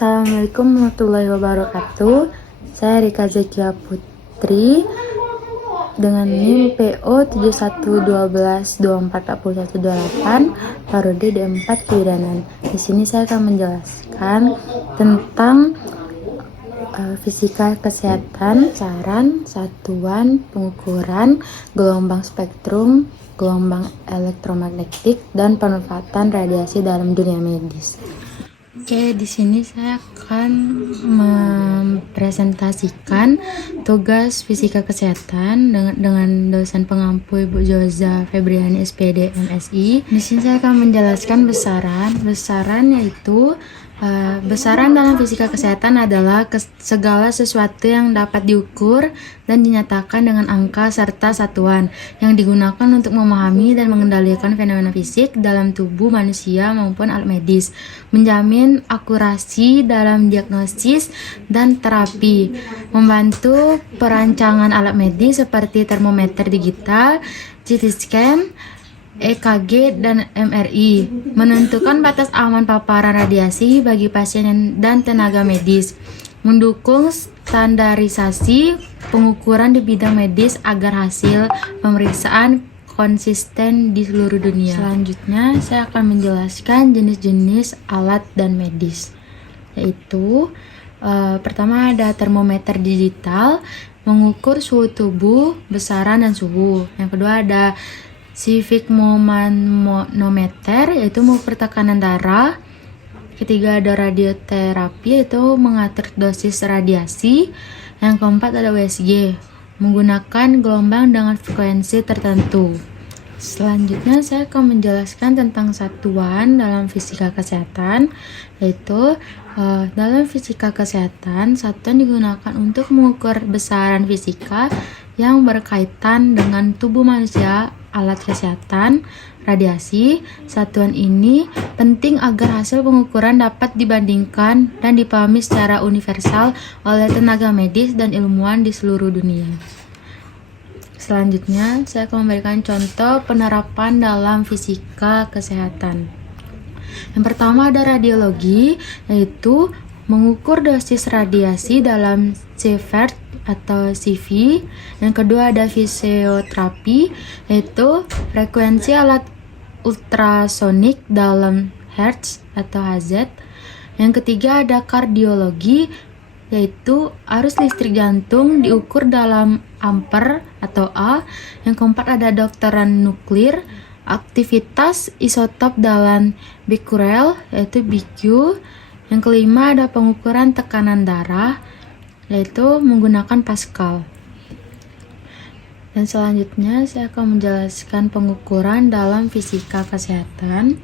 Assalamualaikum warahmatullahi wabarakatuh. Saya Rika Zakia Putri dengan NIM PO 7112244128 Parodi D4 Kebidanan. Di sini saya akan menjelaskan tentang fisika kesehatan, saran, satuan, pengukuran, gelombang spektrum, gelombang elektromagnetik, dan pemanfaatan radiasi dalam dunia medis. Oke, di sini saya akan mempresentasikan tugas fisika kesehatan dengan dosen pengampu Ibu Joza Febriani SPD MSI. Di sini saya akan menjelaskan besaran. Besaran yaitu besaran dalam fisika kesehatan adalah segala sesuatu yang dapat diukur dan dinyatakan dengan angka serta satuan yang digunakan untuk memahami dan mengendalikan fenomena fisik dalam tubuh manusia maupun alat medis, menjamin akurasi dalam diagnosis dan terapi, membantu perancangan alat medis seperti termometer digital, CT scan, EKG, dan MRI, menentukan batas aman paparan radiasi bagi pasien dan tenaga medis, mendukung standarisasi pengukuran di bidang medis agar hasil pemeriksaan konsisten di seluruh dunia. Selanjutnya, saya akan menjelaskan jenis-jenis alat dan medis, yaitu pertama ada termometer digital, mengukur suhu tubuh, besaran, dan suhu. Yang kedua ada sfigmomanometer, yaitu mengukur tekanan darah. Ketiga ada radioterapi, yaitu mengatur dosis radiasi. Yang keempat ada USG, menggunakan gelombang dengan frekuensi tertentu. Selanjutnya saya akan menjelaskan tentang satuan dalam fisika kesehatan, yaitu dalam fisika kesehatan, satuan digunakan untuk mengukur besaran fisika yang berkaitan dengan tubuh manusia, alat kesehatan, radiasi. Satuan ini penting agar hasil pengukuran dapat dibandingkan dan dipahami secara universal oleh tenaga medis dan ilmuwan di seluruh dunia. Selanjutnya, saya akan memberikan contoh penerapan dalam fisika kesehatan. Yang pertama ada radiologi, yaitu mengukur dosis radiasi dalam sievert atau CV. Yang kedua ada fisioterapi, yaitu frekuensi alat ultrasonik dalam Hertz atau Hz. Yang ketiga ada kardiologi, yaitu arus listrik jantung diukur dalam ampere atau A. Yang keempat ada kedokteran nuklir, aktivitas isotop dalam becquerel, yaitu BQ. Yang kelima ada pengukuran tekanan darah, yaitu menggunakan Pascal. Dan selanjutnya saya akan menjelaskan pengukuran dalam fisika kesehatan.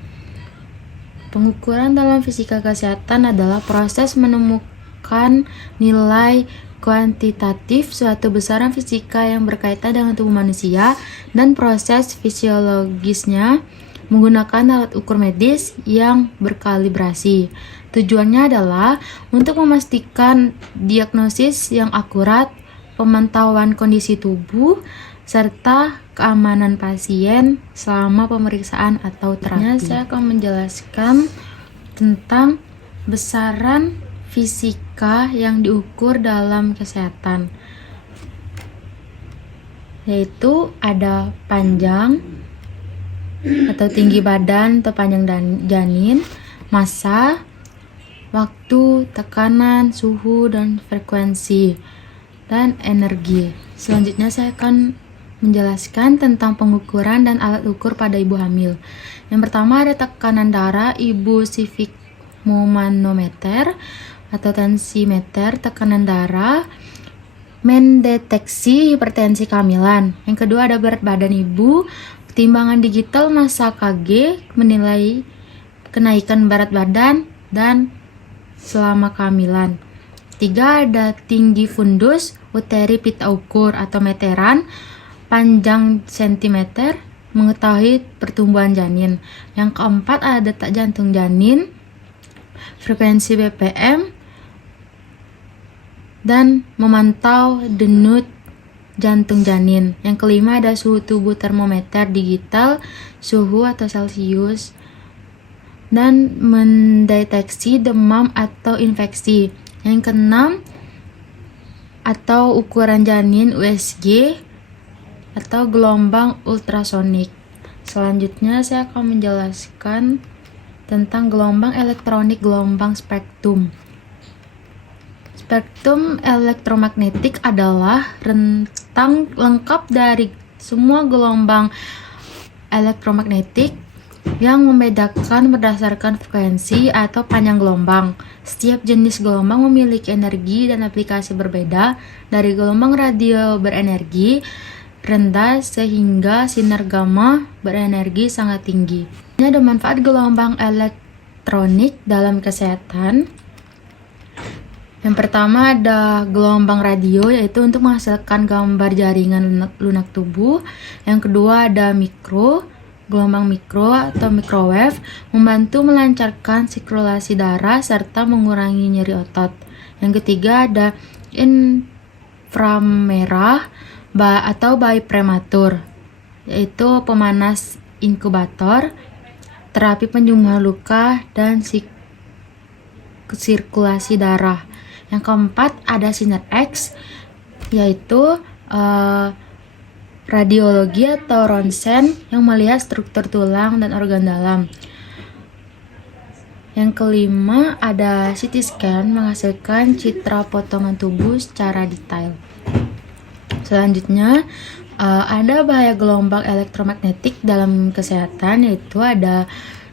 Pengukuran dalam fisika kesehatan adalah proses menemukan nilai kuantitatif suatu besaran fisika yang berkaitan dengan tubuh manusia dan proses fisiologisnya menggunakan alat ukur medis yang berkalibrasi. Tujuannya adalah untuk memastikan diagnosis yang akurat, pemantauan kondisi tubuh, serta keamanan pasien selama pemeriksaan atau terapi. Saya akan menjelaskan tentang besaran fisika yang diukur dalam kesehatan, yaitu ada panjang atau tinggi badan atau panjang janin, massa, waktu, tekanan, suhu, dan frekuensi, dan energi. Selanjutnya saya akan menjelaskan tentang pengukuran dan alat ukur pada ibu hamil. Yang pertama ada tekanan darah, ibu sfigmomanometer atau tensimeter tekanan darah, mendeteksi hipertensi kehamilan. Yang kedua ada berat badan ibu, timbangan digital massa KG, menilai kenaikan berat badan dan selama kehamilan. Tiga ada tinggi fundus uteri pita ukur atau meteran, panjang sentimeter, mengetahui pertumbuhan janin. Yang keempat ada detak jantung janin, frekuensi BPM, dan memantau denyut jantung janin. Yang kelima ada suhu tubuh termometer digital, suhu atau Celsius, dan mendeteksi demam atau infeksi. Yang keenam, atau ukuran janin USG atau gelombang ultrasonik. Selanjutnya saya akan menjelaskan tentang gelombang elektronik, gelombang spektrum. Spektrum elektromagnetik adalah rentang lengkap dari semua gelombang elektromagnetik yang membedakan berdasarkan frekuensi atau panjang gelombang. Setiap jenis gelombang memiliki energi dan aplikasi berbeda, dari gelombang radio berenergi rendah sehingga sinar gamma berenergi sangat tinggi. Ini ada manfaat gelombang elektronik dalam kesehatan. Yang pertama ada gelombang radio, yaitu untuk menghasilkan gambar jaringan lunak tubuh. Yang kedua ada gelombang mikro atau microwave, membantu melancarkan sirkulasi darah serta mengurangi nyeri otot. Yang ketiga ada inframerah atau bayi prematur, yaitu pemanas inkubator, terapi penyembuhan luka, dan sirkulasi darah. Yang keempat ada sinar X, yaitu radiologi atau ronsen yang melihat struktur tulang dan organ dalam. Yang kelima ada CT scan, menghasilkan citra potongan tubuh secara detail. Selanjutnya ada bahaya gelombang elektromagnetik dalam kesehatan, yaitu ada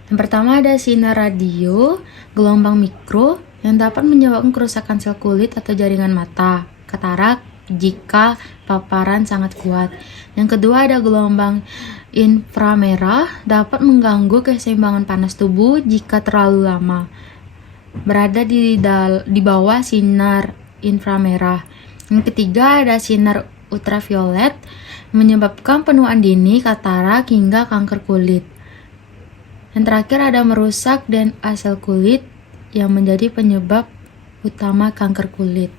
yang pertama ada sinar radio, gelombang mikro yang dapat menyebabkan kerusakan sel kulit atau jaringan mata, katarak jika paparan sangat kuat. Yang kedua ada gelombang inframerah, dapat mengganggu keseimbangan panas tubuh jika terlalu lama berada di bawah sinar inframerah. Yang ketiga ada sinar ultraviolet, menyebabkan penuaan dini, katarak hingga kanker kulit. Yang terakhir ada merusak DNA sel kulit yang menjadi penyebab utama kanker kulit.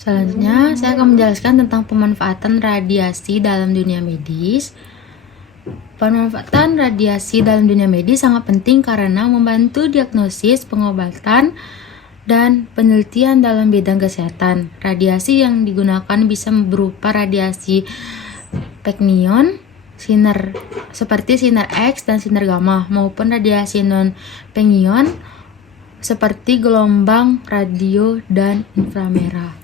Selanjutnya, saya akan menjelaskan tentang pemanfaatan radiasi dalam dunia medis. Pemanfaatan radiasi dalam dunia medis sangat penting karena membantu diagnosis, pengobatan, dan penelitian dalam bidang kesehatan. Radiasi yang digunakan bisa berupa radiasi peknion, seperti sinar X dan sinar gamma, maupun radiasi non-peknion seperti gelombang radio dan inframerah.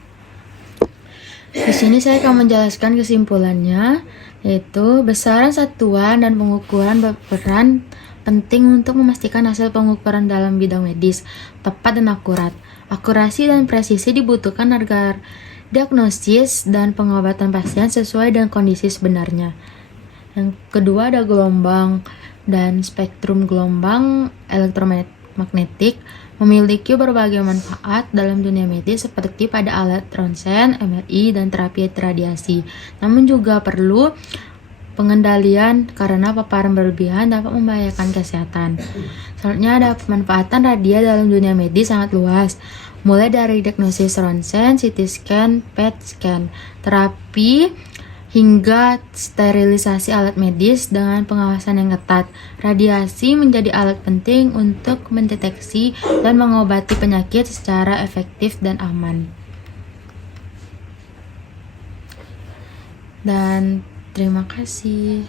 Di sini saya akan menjelaskan kesimpulannya, yaitu besaran satuan dan pengukuran berperan penting untuk memastikan hasil pengukuran dalam bidang medis tepat dan akurat. Akurasi dan presisi dibutuhkan agar diagnosis dan pengobatan pasien sesuai dengan kondisi sebenarnya. Yang kedua ada gelombang dan spektrum gelombang elektromagnetik memiliki berbagai manfaat dalam dunia medis seperti pada alat ronsen, MRI, dan terapi radiasi. Namun juga perlu pengendalian karena paparan berlebihan dapat membahayakan kesehatan. Selanjutnya ada pemanfaatan radia dalam dunia medis sangat luas, mulai dari diagnosis ronsen, CT scan, PET scan, terapi, hingga sterilisasi alat medis dengan pengawasan yang ketat. Radiasi menjadi alat penting untuk mendeteksi dan mengobati penyakit secara efektif dan aman. Dan terima kasih.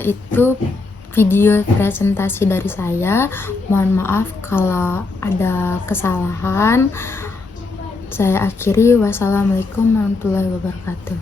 Itu video presentasi dari saya. Mohon maaf kalau ada kesalahan. Saya akhiri. Wassalamualaikum warahmatullahi wabarakatuh.